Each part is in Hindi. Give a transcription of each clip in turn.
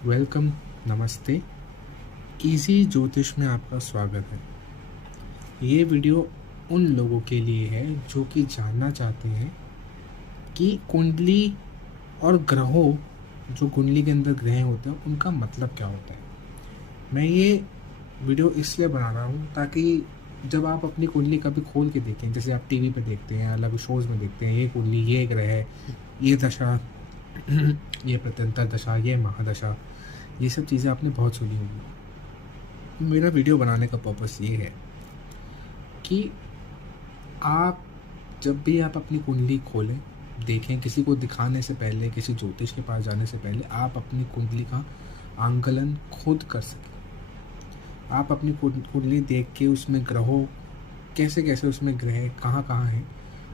वेलकम, नमस्ते। इजी ज्योतिष में आपका स्वागत है। ये वीडियो उन लोगों के लिए है जो कि जानना चाहते हैं कि कुंडली और ग्रहों, जो कुंडली के अंदर ग्रह होते हैं, उनका मतलब क्या होता है। मैं ये वीडियो इसलिए बना रहा हूँ ताकि जब आप अपनी कुंडली कभी खोल के देखें, जैसे आप टीवी पे देखते हैं, अलग शोज़ में देखते हैं, ये कुंडली, ये ग्रह है, ये दशा, ये प्रत्यंतर दशा, ये महादशा, ये सब चीज़ें आपने बहुत सुनी होंगी। मेरा वीडियो बनाने का पर्पस ये है कि आप जब भी आप अपनी कुंडली खोलें, देखें, किसी को दिखाने से पहले, किसी ज्योतिष के पास जाने से पहले आप अपनी कुंडली का आंकलन खुद कर सकें। आप अपनी कुंडली देख के उसमें ग्रहों, कैसे कैसे उसमें ग्रह कहाँ कहाँ हैं,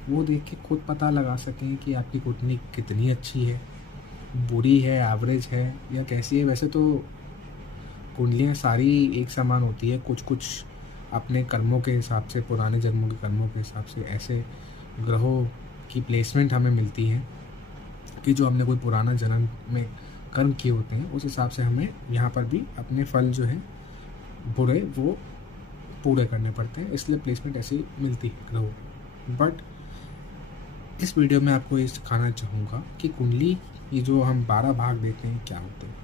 वो देख के खुद पता लगा सकें कि आपकी कुंडली कितनी अच्छी है, बुरी है, एवरेज है या कैसी है। वैसे तो कुंडलियाँ सारी एक समान होती है, कुछ कुछ अपने कर्मों के हिसाब से, पुराने जन्मों के कर्मों के हिसाब से ऐसे ग्रहों की प्लेसमेंट हमें मिलती है कि जो हमने कोई पुराना जन्म में कर्म किए होते हैं, उस हिसाब से हमें यहाँ पर भी अपने फल जो है बुरे, वो पूरे करने पड़ते हैं। इसलिए प्लेसमेंट ऐसी मिलती है ग्रहों। बट इस वीडियो में आपको ये सिखाना चाहूँगा कि कुंडली, ये जो हम 12 भाग देते हैं, क्या होते हैं,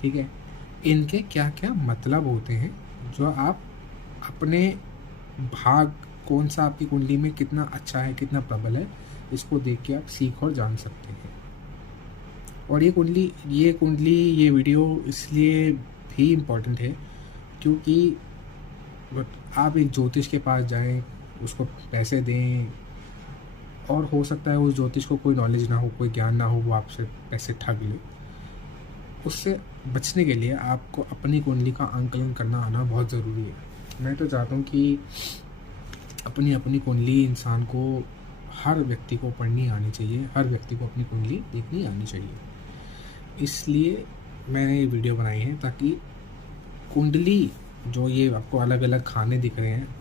ठीक है, इनके क्या क्या मतलब होते हैं, जो आप अपने भाग कौन सा आपकी कुंडली में कितना अच्छा है, कितना प्रबल है, इसको देख के आप सीख और जान सकते हैं। और ये वीडियो इसलिए भी इम्पोर्टेंट है क्योंकि आप एक ज्योतिष के पास जाएं, उसको पैसे दें, और हो सकता है उस ज्योतिष को कोई नॉलेज ना हो, कोई ज्ञान ना हो, वो आपसे पैसे ठग ले। उससे बचने के लिए आपको अपनी कुंडली का आंकलन करना आना बहुत ज़रूरी है। मैं तो चाहता हूँ कि अपनी अपनी कुंडली इंसान को, हर व्यक्ति को पढ़नी आनी चाहिए, हर व्यक्ति को अपनी कुंडली देखनी आनी चाहिए। इसलिए मैंने ये वीडियो बनाई है ताकि कुंडली, जो ये आपको अलग अलग खाने दिख रहे हैं,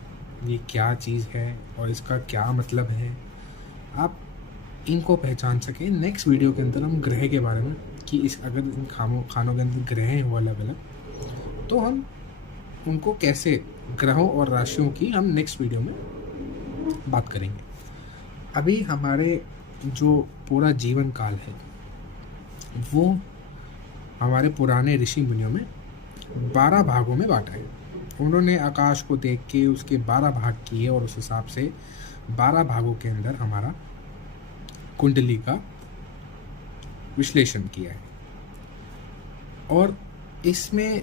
ये क्या चीज़ है और इसका क्या मतलब है, आप इनको पहचान सकें। नेक्स्ट वीडियो के अंदर हम ग्रह के बारे में, कि अगर इन खानों के अंदर ग्रह हो अलग अलग, तो हम उनको कैसे, ग्रहों और राशियों की हम नेक्स्ट वीडियो में बात करेंगे। अभी हमारे जो पूरा जीवन काल है, वो हमारे पुराने ऋषि मुनियों में 12 भागों में बांटा है। उन्होंने आकाश को देख के उसके 12 भाग किए और उस हिसाब से 12 भागों के अंदर हमारा कुंडली का विश्लेषण किया है। और इसमें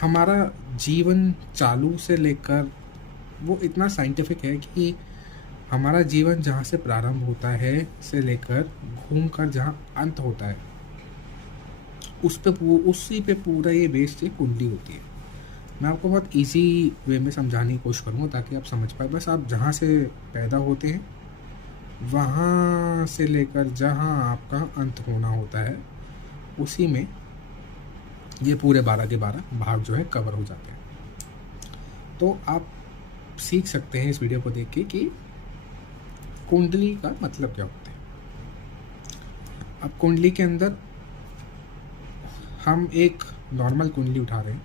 हमारा जीवन चालू से लेकर, वो इतना साइंटिफिक है कि हमारा जीवन जहाँ से प्रारंभ होता है से लेकर घूमकर जहाँ अंत होता है, उसी पे पूरा ये बेस्ड एक कुंडली होती है। मैं आपको बहुत इजी वे में समझाने की कोशिश करूँगा ताकि आप समझ पाए। बस आप जहाँ से पैदा होते हैं, वहाँ से लेकर जहाँ आपका अंत होना होता है, उसी में ये पूरे 12 के 12 भाग जो है कवर हो जाते हैं। तो आप सीख सकते हैं इस वीडियो को देख के कि कुंडली का मतलब क्या होता है। अब कुंडली के अंदर हम एक नॉर्मल कुंडली उठा रहे हैं,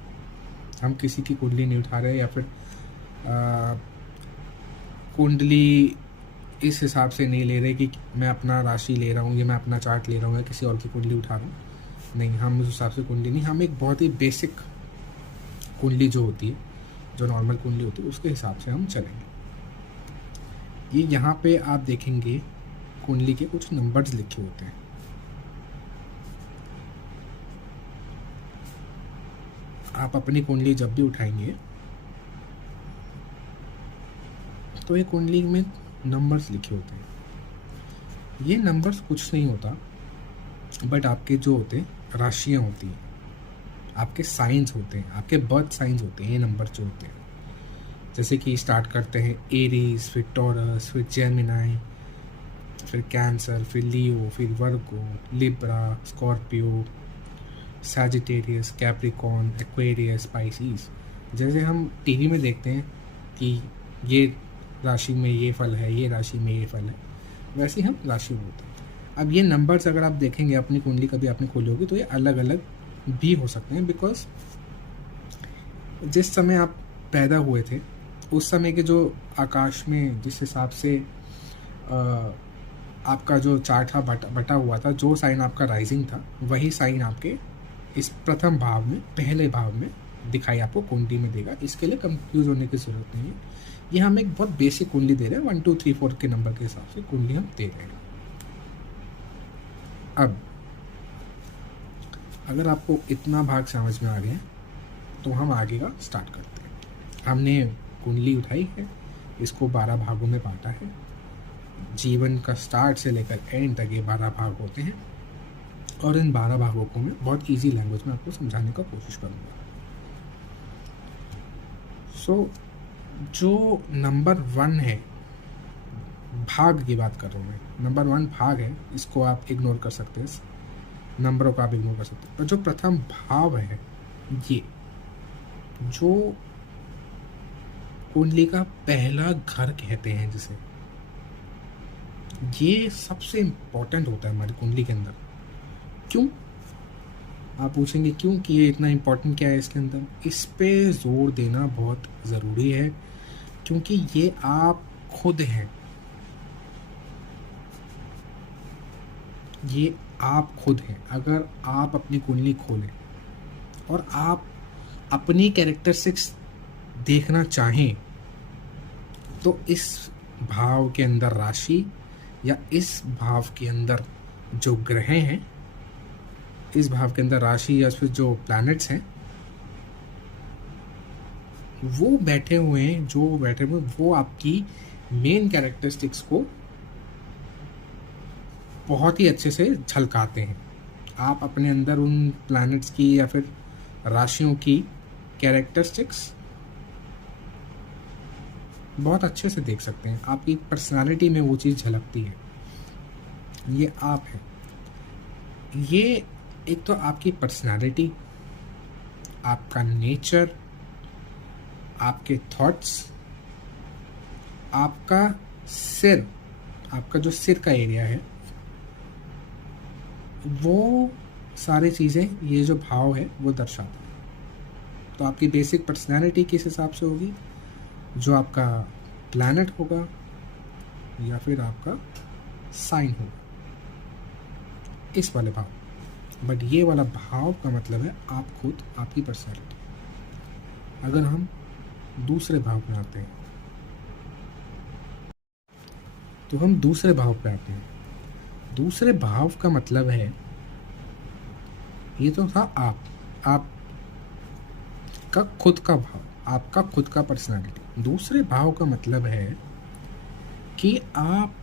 हम किसी की कुंडली नहीं उठा रहे, या फिर कुंडली इस हिसाब से नहीं ले रहे कि मैं अपना राशि ले रहा हूँ या मैं अपना चार्ट ले रहा हूँ या किसी और की कुंडली उठा रहा हूँ। नहीं, हम उस हिसाब से कुंडली नहीं, हम एक बहुत ही बेसिक कुंडली जो होती है, जो नॉर्मल कुंडली होती है, उसके हिसाब से हम चलेंगे। ये यहाँ पे आप देखेंगे कुंडली के कुछ नंबर्स लिखे होते हैं। आप अपनी कुंडली जब भी उठाएंगे तो ये कुंडली में नंबर्स लिखे होते हैं। ये नंबर्स कुछ नहीं होता, बट आपके जो होते हैं, राशियाँ होती हैं, आपके साइंस होते हैं, आपके बर्थ साइंस होते हैं। ये नंबर जो होते हैं, जैसे कि स्टार्ट करते हैं एरीज, फिर टॉरस, फिर जेमिनाई, फिर कैंसर, फिर लियो, फिर Virgo, Libra, Scorpio, Sagittarius, Capricorn, Aquarius, Pisces. जैसे हम टीवी में देखते हैं कि ये राशि में ये फल है, ये राशि में ये फल है, वैसे हम राशि बोलते हैं। अब ये नंबर्स अगर आप देखेंगे अपनी कुंडली कभी आपने खोली होगी तो ये अलग अलग भी हो सकते हैं, बिकॉज जिस समय आप पैदा हुए थे उस समय के जो आकाश में जिस हिसाब से आपका जो चार्ट था बटा हुआ था, जो साइन आपका राइजिंग था वही साइन आपके इस प्रथम भाव में, पहले भाव में दिखाई आपको कुंडली में देगा। इसके लिए कंफ्यूज होने की ज़रूरत नहीं है। ये हम एक बहुत बेसिक कुंडली दे रहे हैं, 1 2 3 4 के नंबर के हिसाब से कुंडली हम दे रहे हैं। अब अगर आपको इतना भाग समझ में आ गया तो हम आगे का स्टार्ट करते हैं। हमने कुंडली उठाई है, इसको 12 भागों में बांटा है। जीवन का स्टार्ट से लेकर एंड तक ये 12 भाग होते हैं और इन 12 भागों को मैं बहुत इजी लैंग्वेज में आपको समझाने का कोशिश करूँगा। सो जो नंबर 1 है, भाग की बात कर रहा हूँ मैं, नंबर 1 भाग है, इसको आप इग्नोर कर सकते हैं, नंबरों को आप इग्नोर कर सकते हैं। पर जो प्रथम भाव है, ये जो कुंडली का पहला घर कहते हैं जिसे, ये सबसे इम्पोर्टेंट होता है हमारी कुंडली के अंदर। क्यों आप पूछेंगे क्यों कि ये इतना इम्पोर्टेंट क्या है इसके अंदर? इस पे जोर देना बहुत ज़रूरी है क्योंकि ये आप खुद हैं, ये आप खुद हैं। अगर आप अपनी कुंडली खोलें और आप अपनी कैरेक्टरिस्टिक्स देखना चाहें तो इस भाव के अंदर राशि या इस भाव के अंदर जो ग्रह हैं, इस भाव के अंदर राशि या फिर जो प्लैनेट्स हैं वो बैठे हुए हैं, वो आपकी मेन कैरेक्टरिस्टिक्स को बहुत ही अच्छे से झलकाते हैं। आप अपने अंदर उन प्लैनेट्स की या फिर राशियों की कैरेक्टरिस्टिक्स बहुत अच्छे से देख सकते हैं। आपकी पर्सनालिटी में वो चीज़ झलकती है। ये आप हैं। ये एक तो आपकी पर्सनालिटी, आपका नेचर, आपके थॉट्स, आपका सिर, आपका जो सिर का एरिया है, वो सारी चीज़ें ये जो भाव है वो दर्शाता है। तो आपकी बेसिक पर्सनालिटी किस हिसाब से होगी? जो आपका प्लैनेट होगा या फिर आपका साइन होगा, इस वाले भाव। बट ये वाला भाव का मतलब है आप खुद, आपकी पर्सनालिटी। अगर हम दूसरे भाव में आते हैं तो हम दूसरे भाव पे आते हैं। दूसरे भाव का मतलब है, ये तो था आप का खुद का भाव, आपका खुद का पर्सनालिटी। दूसरे भाव का मतलब है कि आप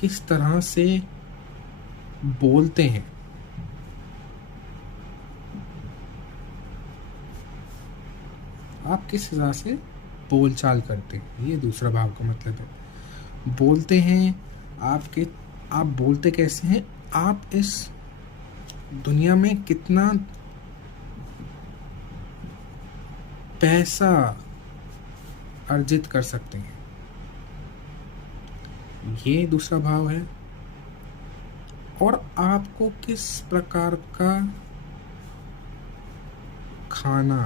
किस तरह से बोलते हैं, आप किस तरह से बोलचाल करते हैं। ये दूसरा भाव का मतलब है। बोलते हैं आप बोलते कैसे हैं, आप इस दुनिया में कितना पैसा अर्जित कर सकते हैं, ये दूसरा भाव है। और आपको किस प्रकार का खाना,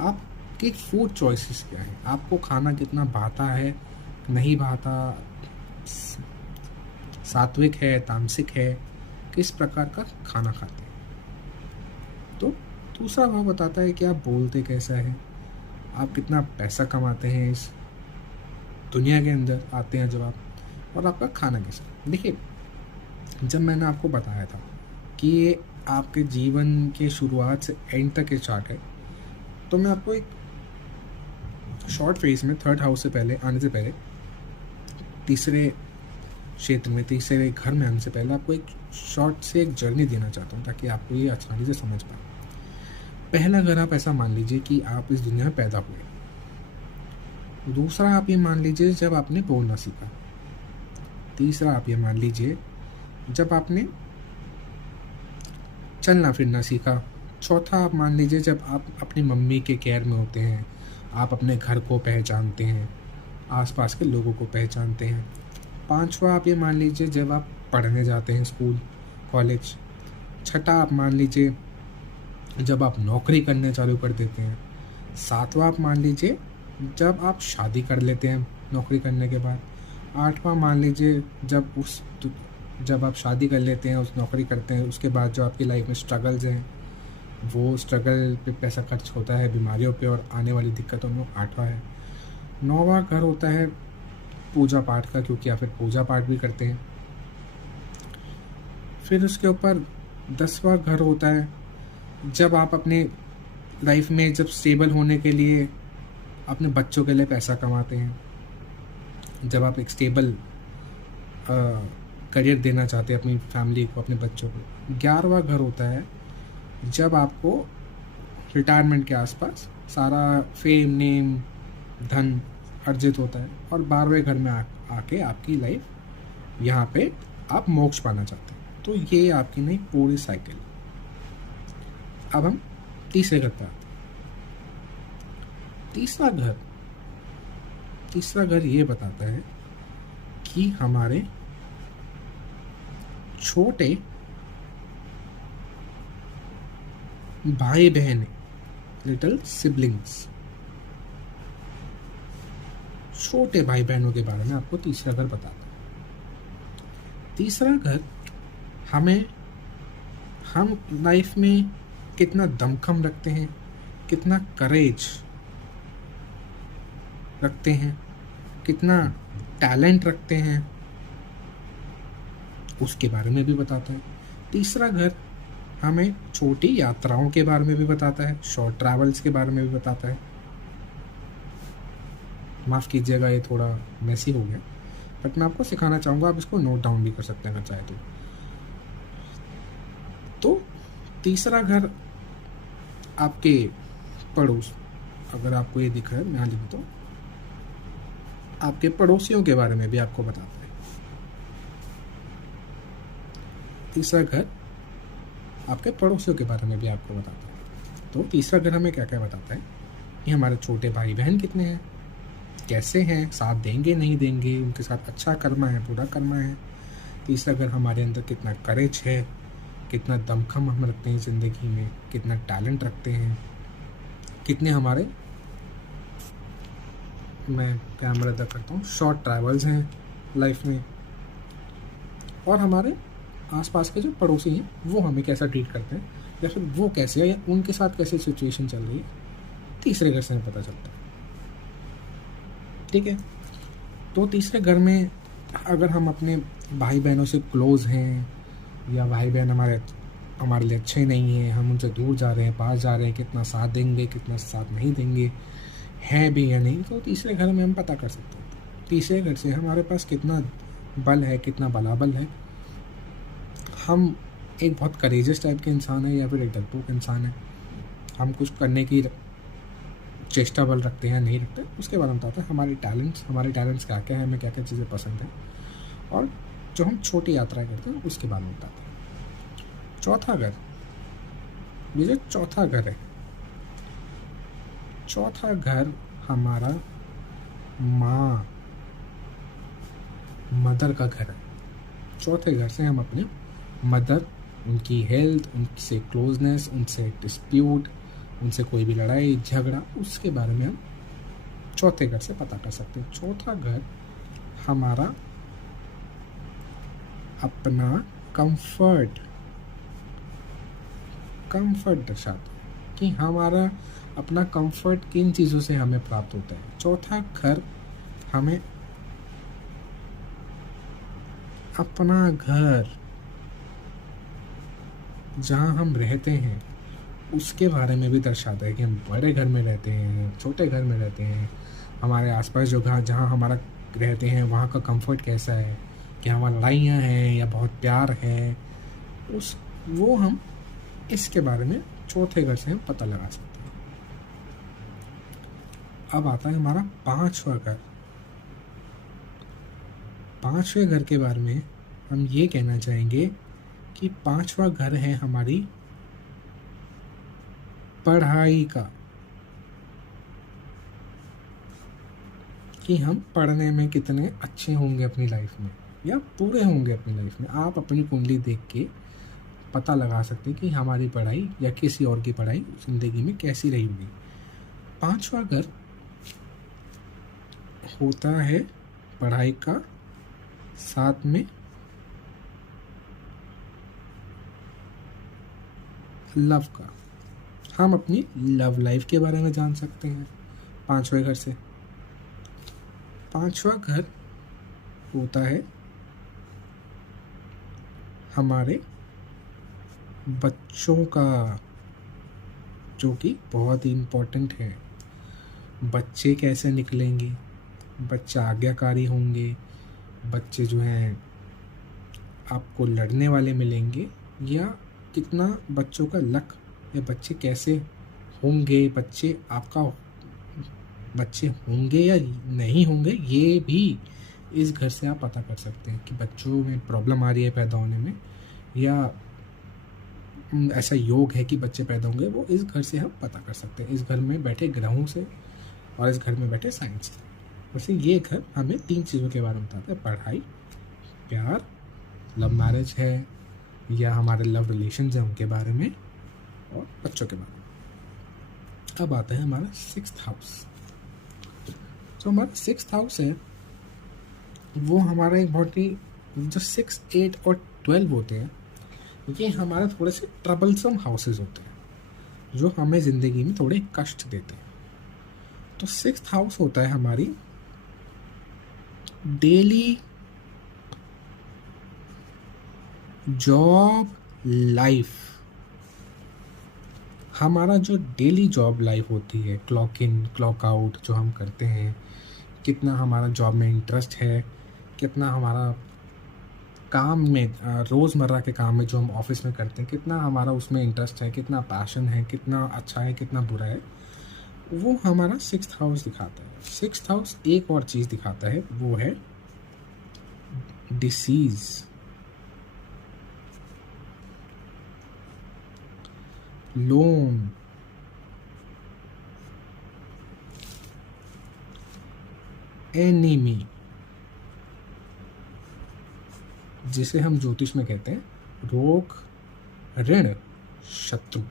आपके फूड चॉइसेस क्या है, आपको खाना कितना भाता है, नहीं भाता, सात्विक है, तामसिक है, किस प्रकार का खाना खाते हैं। तो दूसरा भाव बताता है कि आप बोलते कैसा है, आप कितना पैसा कमाते हैं इस दुनिया के अंदर आते हैं जब आप, और आपका खाना कैसा। देखिए, जब मैंने आपको बताया था कि ये आपके जीवन के शुरुआत से एंड तक के चार्ट है, तो मैं आपको एक शॉर्ट फेज में 3rd हाउस से पहले आने से पहले, तीसरे क्षेत्र में, तीसरे घर में आने से पहले आपको एक शॉर्ट से एक जर्नी देना चाहता हूँ ताकि आपको ये आसानी से समझ पाए। पहला घर आप ऐसा मान लीजिए कि आप इस दुनिया में पैदा हुए। दूसरा आप ये मान लीजिए जब आपने बोलना सीखा। तीसरा आप ये मान लीजिए जब आपने चलना फिरना सीखा। चौथा आप मान लीजिए जब आप अपनी मम्मी के केयर में होते हैं, आप अपने घर को पहचानते हैं, आसपास के लोगों को पहचानते हैं। पाँचवा आप ये मान लीजिए जब आप पढ़ने जाते हैं स्कूल कॉलेज। छठा आप मान लीजिए जब आप नौकरी करने चालू कर देते हैं। सातवां आप मान लीजिए जब आप शादी कर लेते हैं नौकरी करने के बाद। आठवां मान लीजिए जब आप शादी कर लेते हैं, उस नौकरी करते हैं, उसके बाद जो आपकी लाइफ में स्ट्रगल्स हैं, वो स्ट्रगल पे पैसा खर्च होता है, बीमारियों पे और आने वाली दिक्कतों में, आठवां है। नौवां घर होता है पूजा पाठ का, क्योंकि आप फिर पूजा पाठ भी करते हैं। फिर उसके ऊपर 10वां घर होता है जब आप अपने लाइफ में जब स्टेबल होने के लिए अपने बच्चों के लिए पैसा कमाते हैं, जब आप एक स्टेबल करियर देना चाहते हैं अपनी फैमिली को, अपने बच्चों को। 11वां घर होता है जब आपको रिटायरमेंट के आसपास सारा फेम नेम धन अर्जित होता है। और 12वें घर में आके आपकी लाइफ यहाँ पे आप मोक्ष पाना चाहते हैं। तो ये आपकी नहीं पूरी साइकिल। अब हम तीसरे घर पर आते हैं। तीसरा घर ये बताता है कि हमारे छोटे भाई बहन, लिटिल सिबलिंग्स, छोटे भाई बहनों के बारे में आपको तीसरा घर बताता है। तीसरा घर हम लाइफ में कितना दमखम रखते हैं, कितना करेज रखते हैं, कितना टैलेंट रखते हैं, उसके बारे में भी बताता है। तीसरा घर हमें छोटी यात्राओं के बारे में भी बताता है, शॉर्ट ट्रैवल्स के बारे में भी बताता है। माफ़ कीजिएगा ये थोड़ा मैसी हो गया, बट मैं आपको सिखाना चाहूँगा, आप इसको नोट डाउन भी कर सकते हैं अगर चाहे तो तीसरा घर आपके पड़ोस, अगर आपको ये दिख रहा है मैं यहाँ लिख देता हूँ, आपके पड़ोसियों के बारे में भी आपको बताता है। तीसरा घर आपके पड़ोसियों के बारे में भी आपको बताता है। तो तीसरा घर हमें क्या क्या बताता है कि हमारे छोटे भाई बहन कितने हैं, कैसे हैं, साथ देंगे नहीं देंगे, उनके साथ अच्छा कर्मा है बुरा कर्मा है। तीसरा घर हमारे अंदर कितना करेज है, कितना दमखम हम रखते हैं ज़िंदगी में, कितना टैलेंट रखते हैं, कितने हमारे, मैं कैमरा अदा करता हूँ, शॉर्ट ट्रैवल्स हैं लाइफ में। और हमारे आसपास के जो पड़ोसी हैं वो हमें कैसा ट्रीट करते हैं, या फिर वो कैसे है, या उनके साथ कैसे सिचुएशन चल रही है, तीसरे घर से हमें पता चलता है। ठीक है, तो तीसरे घर में अगर हम अपने भाई बहनों से क्लोज़ हैं, या भाई बहन हमारे लिए अच्छे नहीं हैं, हम उनसे दूर जा रहे हैं, पास जा रहे हैं, कितना साथ देंगे कितना साथ नहीं देंगे, है भी या नहीं, तो तीसरे घर में हम पता कर सकते हैं। तीसरे घर से हमारे पास कितना बल है, कितना बलाबल है, हम एक बहुत करेजियस टाइप के इंसान है या फिर एक डरपोक इंसान है, हम कुछ करने की चेष्टा बल रखते हैं नहीं रखते, उसके बारे में बताता है। हमारे टैलेंट्स क्या क्या है, हमें क्या क्या चीज़ें पसंद है, और जो हम छोटी यात्रा करते हैं उसके बारे में बताता है। चौथा घर, ये जो चौथा घर है, चौथा घर हमारा मदर का घर है। चौथे घर से हम अपने मदर, उनकी हेल्थ, उनसे क्लोजनेस, उनसे डिस्प्यूट, उनसे कोई भी लड़ाई झगड़ा, उसके बारे में हम चौथे घर से पता कर सकते हैं। चौथा घर हमारा अपना कंफर्ट दर्शाता है कि हमारा अपना कंफर्ट किन चीज़ों से हमें प्राप्त होता है। चौथा घर हमें अपना घर, जहाँ हम रहते हैं, उसके बारे में भी दर्शाता है कि हम बड़े घर में रहते हैं, छोटे घर में रहते हैं, हमारे आसपास जो घर जहाँ हमारा रहते हैं वहाँ का कंफर्ट कैसा है, क्या वहाँ लड़ाइयाँ हैं या बहुत प्यार है, वो हम इसके बारे में चौथे घर से हम पता लगा सकते हैं। अब आता है हमारा पांचवा घर। पांचवें घर के बारे में हम ये कहना चाहेंगे कि पांचवा घर है हमारी पढ़ाई का। कि हम पढ़ने में कितने अच्छे होंगे अपनी लाइफ में या पूरे होंगे अपनी लाइफ में। आप अपनी कुंडली देख के पता लगा सकते हैं कि हमारी पढ़ाई या किसी और की पढ़ाई ज़िंदगी में कैसी रही होगी। पांचवा घर होता है पढ़ाई का, साथ में लव का। हम अपनी लव लाइफ के बारे में जान सकते हैं पांचवें घर से। पांचवा घर होता है हमारे बच्चों का, जो कि बहुत ही इम्पोर्टेंट है। बच्चे कैसे निकलेंगे, बच्चे आज्ञाकारी होंगे, बच्चे जो हैं आपको लड़ने वाले मिलेंगे, या कितना बच्चों का लक, या बच्चे कैसे होंगे, बच्चे होंगे या नहीं होंगे, ये भी इस घर से आप पता कर सकते हैं कि बच्चों में प्रॉब्लम आ रही है पैदा होने में, या ऐसा योग है कि बच्चे पैदा होंगे। वो इस घर से हम पता कर सकते हैं, इस घर में बैठे ग्रहों से और इस घर में बैठे साइंस से। वैसे ये घर हमें 3 चीज़ों के बारे में बताता है: पढ़ाई, प्यार, लव मैरिज है या हमारे लव रिलेशंस हैं उनके बारे में, और बच्चों के बारे में। अब आता है हमारा 6th हाउस। जो हमारा 6th हाउस है वो हमारा एक बहुत ही, जो 6, 8 और 12 होते हैं, ये हमारे थोड़े से ट्रबलसम हाउसेस होते हैं जो हमें ज़िंदगी में थोड़े कष्ट देते हैं। तो 6th हाउस होता है हमारी डेली जॉब लाइफ। हमारा जो डेली जॉब लाइफ होती है, क्लॉक इन क्लॉक आउट जो हम करते हैं, कितना हमारा जॉब में इंटरेस्ट है, कितना हमारा काम में, रोज़मर्रा के काम में जो हम ऑफिस में करते हैं, कितना हमारा उसमें इंटरेस्ट है, कितना पैशन है, कितना अच्छा है, कितना बुरा है, वो हमारा 6th हाउस दिखाता है। 6th हाउस एक और चीज़ दिखाता है, वो है डिसीज़, लोन, एनिमी, जिसे हम ज्योतिष में कहते हैं रोग, ऋण, शत्रु।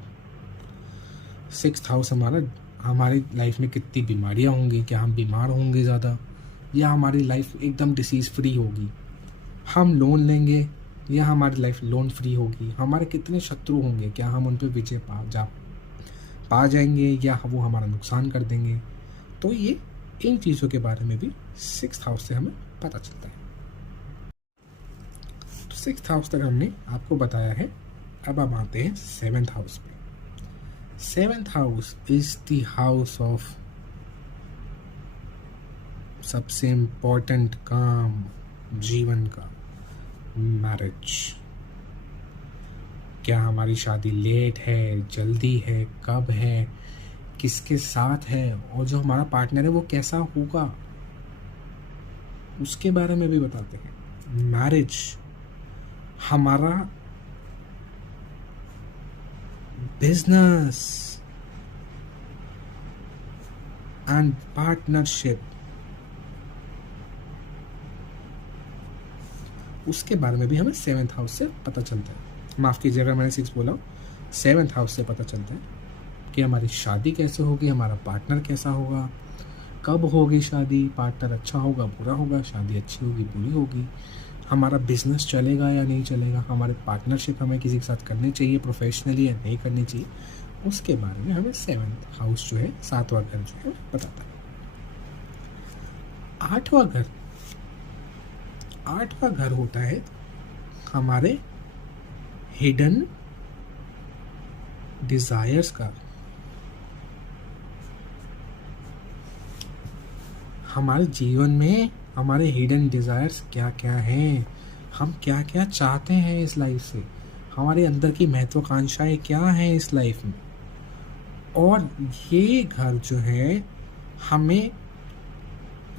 6th हाउस हमारी लाइफ में कितनी बीमारियां होंगी, क्या हम बीमार होंगे ज़्यादा, या हमारी लाइफ एकदम डिसीज़ फ्री होगी, हम लोन लेंगे या हमारी लाइफ लोन फ्री होगी, हमारे कितने शत्रु होंगे, क्या हम उन पर विजय पा जाएंगे या वो हमारा नुकसान कर देंगे। तो ये इन चीज़ों के बारे में भी 6th हाउस से हमें पता चलता है। तो 6th हाउस तक हमने आपको बताया है। अब हम आते हैं 7th हाउस पे। 7th house is the house of सबसे इम्पोर्टेंट काम जीवन का, मैरिज। क्या हमारी शादी लेट है, जल्दी है, कब है, किसके साथ है, और जो हमारा पार्टनर है वो कैसा होगा, उसके बारे में भी बताते हैं। मैरिज हमारा बिजनेस एंड पार्टनरशिप, उसके बारे में भी हमें 7th हाउस से पता चलता है। माफ़ कीजिए अगर मैंने 6 बोला, 7th हाउस से पता चलता है कि हमारी शादी कैसे होगी, हमारा पार्टनर कैसा होगा, कब होगी शादी, पार्टनर अच्छा होगा, बुरा होगा, शादी अच्छी होगी, बुरी होगी, हमारा बिजनेस चलेगा या नहीं चलेगा, हमारे पार्टनरशिप हमें किसी के साथ करनी चाहिए प्रोफेशनली या नहीं करनी चाहिए, उसके बारे में हमें 7th हाउस जो है, 7वां घर जो है बताता है। 8वां घर होता है हमारे हिडन डिजायर्स का। हमारे जीवन में हमारे हिडन डिजायर्स क्या क्या हैं, हम क्या क्या चाहते हैं इस लाइफ से, हमारे अंदर की महत्वाकांक्षाएं क्या हैं इस लाइफ में। और ये घर जो है हमें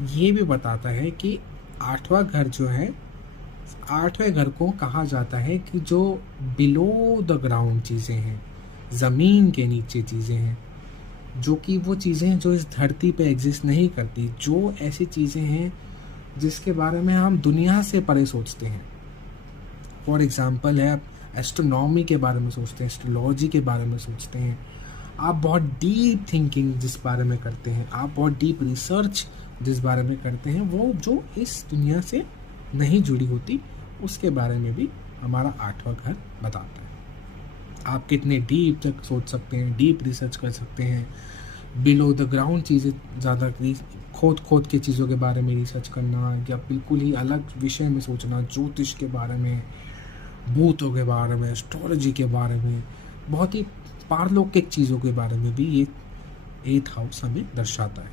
ये भी बताता है कि 8वां घर जो है, 8वें घर को कहा जाता है कि जो बिलो द ग्राउंड चीज़ें हैं, ज़मीन के नीचे चीज़ें हैं, जो कि वो चीज़ें जो इस धरती पे एग्जिस्ट नहीं करती, जो ऐसी चीज़ें हैं जिसके बारे में हम दुनिया से परे सोचते हैं। फॉर एग्ज़ाम्पल है, आप एस्ट्रोनॉमी के बारे में सोचते हैं, एस्ट्रोलॉजी के बारे में सोचते हैं, आप बहुत डीप थिंकिंग जिस बारे में करते हैं, आप बहुत डीप रिसर्च जिस बारे में करते हैं, वो जो इस दुनिया से नहीं जुड़ी होती, उसके बारे में भी हमारा आठवां घर बताता है। आप कितने डीप तक सोच सकते हैं, डीप रिसर्च कर सकते हैं, बिलो द ग्राउंड चीज़ें ज़्यादा खोद के चीज़ों के बारे में रिसर्च करना, या बिल्कुल ही अलग विषय में सोचना, ज्योतिष के बारे में, भूतों के बारे में, एस्ट्रोलॉजी के बारे में, बहुत ही पारलौकिक चीज़ों के बारे में भी ये 8th हाउस हमें दर्शाता है।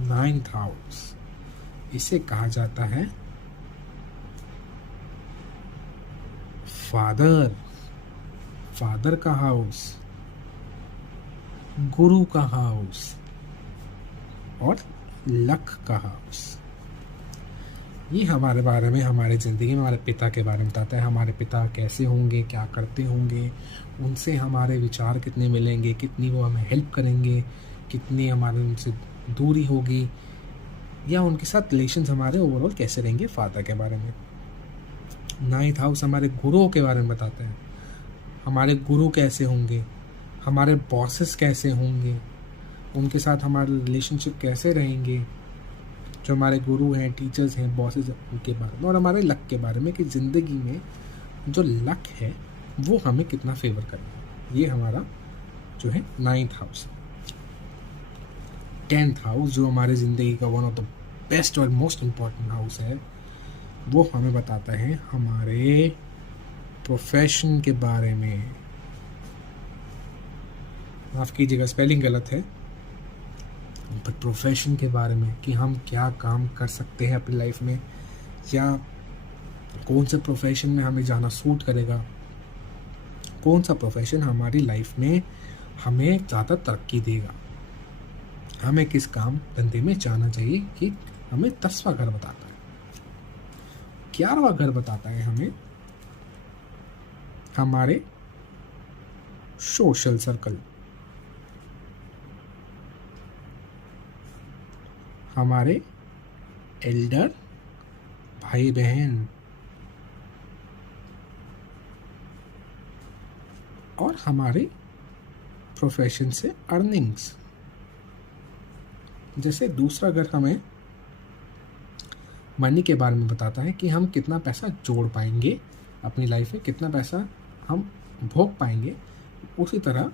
9th हाउस, इसे कहा जाता है फादर का हाउस, गुरु का हाउस और लक का हाउस। ये हमारे बारे में, हमारे ज़िंदगी में हमारे पिता के बारे में बताता है। हमारे पिता कैसे होंगे, क्या करते होंगे, उनसे हमारे विचार कितने मिलेंगे, कितनी वो हमें हेल्प करेंगे, कितनी हमारे उनसे दूरी होगी, या उनके साथ रिलेशंस हमारे ओवरऑल कैसे रहेंगे, फादर के बारे में। 9th हाउस हमारे गुरुओं के बारे में बताता है। हमारे गुरु कैसे होंगे, हमारे बॉसेस कैसे होंगे, उनके साथ हमारे रिलेशनशिप कैसे रहेंगे, जो हमारे गुरु हैं, टीचर्स हैं, बॉसेस, उनके बारे में। और हमारे लक के बारे में कि ज़िंदगी में जो लक है वो हमें कितना फेवर करेगा। ये हमारा जो है 9th हाउस। 10th हाउस जो हमारे ज़िंदगी का वन ऑफ द बेस्ट और मोस्ट इम्पॉर्टेंट हाउस है, वो हमें बताता है हमारे प्रोफेशन के बारे में। माफ़ कीजिएगा, स्पेलिंग गलत है, बट प्रोफेशन के बारे में कि हम क्या काम कर सकते हैं अपनी लाइफ में, या कौन से प्रोफेशन में हमें जाना सूट करेगा, कौन सा प्रोफेशन हमारी लाइफ में हमें ज़्यादा तरक्की देगा, हमें किस काम धंधे में जाना चाहिए, कि हमें 10वां घर बताता है। 11वां घर बताता है हमें हमारे सोशल सर्कल, हमारे एल्डर भाई बहन और हमारे प्रोफेशन से अर्निंग्स। जैसे दूसरा घर हमें मनी के बारे में बताता है कि हम कितना पैसा जोड़ पाएंगे अपनी लाइफ में, कितना पैसा हम भोग पाएंगे, उसी तरह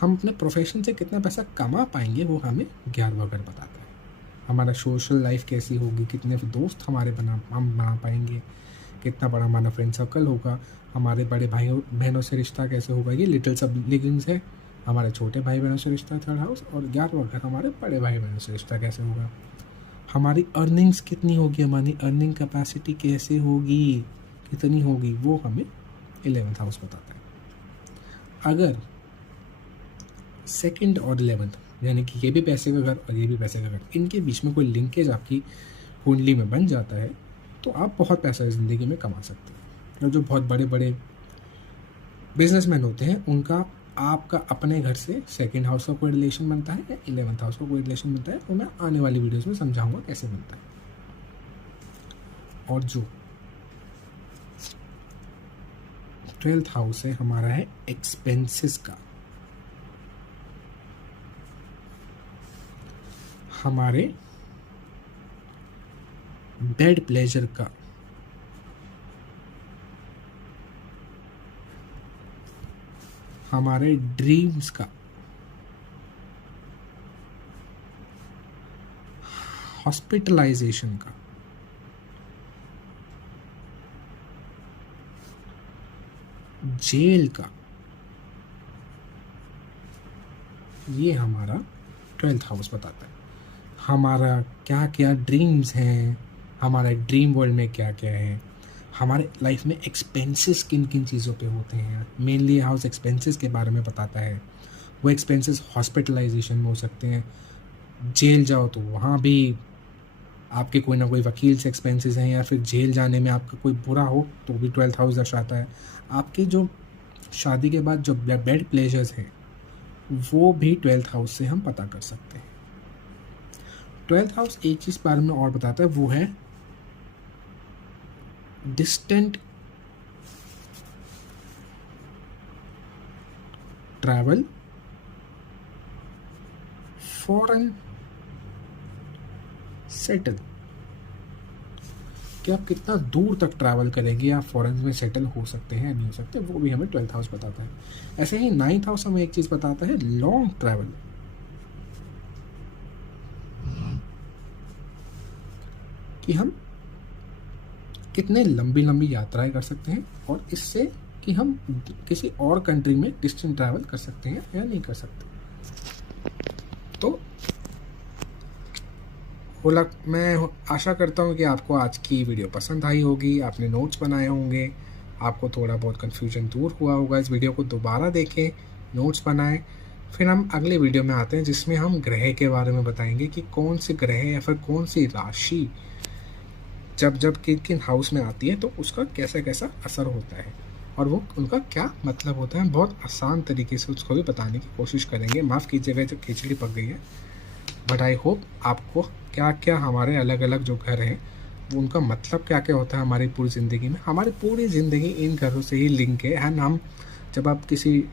हम अपने प्रोफेशन से कितना पैसा कमा पाएंगे, वो हमें 11वां घर बताता है। हमारा सोशल लाइफ कैसी होगी, कितने दोस्त हम बना पाएंगे, कितना बड़ा हमारा फ्रेंड सर्कल होगा, हमारे बड़े भाइयों बहनों से रिश्ता कैसे होगा, ये लिटिल सिबलिंग्स है। हमारे छोटे भाई बहनों से रिश्ता 3rd हाउस, और 11वां घर हमारे बड़े भाई बहनों से रिश्ता कैसे होगा। हमारी अर्निंग्स कितनी होगी, हमारी अर्निंग कैपेसिटी कैसे होगी, कितनी होगी, वो हमें 11th हाउस बताता है। अगर 2nd और 11th यानी कि ये भी पैसे का घर और ये भी पैसे का घर, इनके बीच में कोई लिंकेज आपकी कुंडली में बन जाता है, तो आप बहुत पैसा ज़िंदगी में कमा सकते हैं। और जो बहुत बड़े बड़े बिजनेसमैन होते हैं, उनका आपका अपने घर से 2nd हाउस का कोई रिलेशन बनता है या 11th हाउस का कोई रिलेशन बनता है, तो मैं आने वाली वीडियोस में समझाऊंगा कैसे बनता है। और जो 12th हाउस है हमारा है एक्सपेंसेस का, हमारे बेड प्लेजर का, हमारे ड्रीम्स का, हॉस्पिटलाइजेशन का, जेल का, ये हमारा 12th हाउस बताता है। हमारा क्या क्या ड्रीम्स हैं, हमारे ड्रीम वर्ल्ड में क्या क्या है, हमारे लाइफ में एक्सपेंसेस किन किन चीज़ों पे होते हैं। मेनली हाउस एक्सपेंसेस के बारे में बताता है। वो एक्सपेंसेस हॉस्पिटलाइजेशन में हो सकते हैं, जेल जाओ तो वहाँ भी आपके कोई ना कोई वकील से एक्सपेंसेस हैं, या फिर जेल जाने में आपका कोई बुरा हो तो भी 12th हाउस दर्शाता है। आपके जो शादी के बाद जो बेड प्लेजर्स हैं वो भी 12th हाउस से हम पता कर सकते हैं। 12th हाउस एक चीज़ बारे में और बताता है, वो है डिस्टेंट ट्रैवल, फॉरेन सेटल, कि आप कितना दूर तक ट्रैवल करेंगे या फॉरेन में सेटल हो सकते हैं या नहीं हो सकते, वो भी हमें 12th हाउस बताता है। ऐसे ही 9th हाउस हमें एक चीज़ बताता है, लॉन्ग ट्रैवल, कि हम कितने लंबी लंबी यात्राएं कर सकते हैं, और इससे कि हम किसी और कंट्री में डिस्टेंस ट्रैवल कर सकते हैं या नहीं कर सकते। तो मैं आशा करता हूँ कि आपको आज की वीडियो पसंद आई होगी, आपने नोट्स बनाए होंगे, आपको थोड़ा बहुत कन्फ्यूजन दूर हुआ होगा। इस वीडियो को दोबारा देखें, नोट्स बनाएं, फिर हम अगले वीडियो में आते हैं जिसमें हम ग्रह के बारे में बताएंगे कि कौन से ग्रह या फिर कौन सी राशि जब जब किन किन हाउस में आती है तो उसका कैसा कैसा असर होता है और वो उनका क्या मतलब होता है। बहुत आसान तरीके से उसको भी बताने की कोशिश करेंगे। माफ़ कीजिएगा जो खिचड़ी पक गई है, बट आई होप आपको क्या क्या हमारे अलग अलग जो घर हैं वो उनका मतलब क्या क्या होता है हमारी पूरी ज़िंदगी में। हमारी पूरी ज़िंदगी इन घरों से ही लिंक है। एंड हम जब आप किसी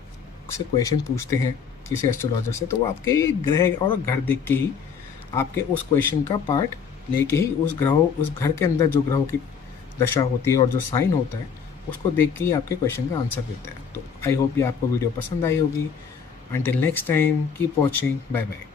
से क्वेश्चन पूछते हैं किसी एस्ट्रोलॉजर से, तो वो आपके ग्रह और घर देख के ही आपके उस क्वेश्चन का पार्ट लेके ही उस घर के अंदर जो ग्रहों की दशा होती है और जो साइन होता है उसको देख के ही आपके क्वेश्चन का आंसर देता है। तो आई होप ये आपको वीडियो पसंद आई होगी। Until next time, keep watching, bye bye.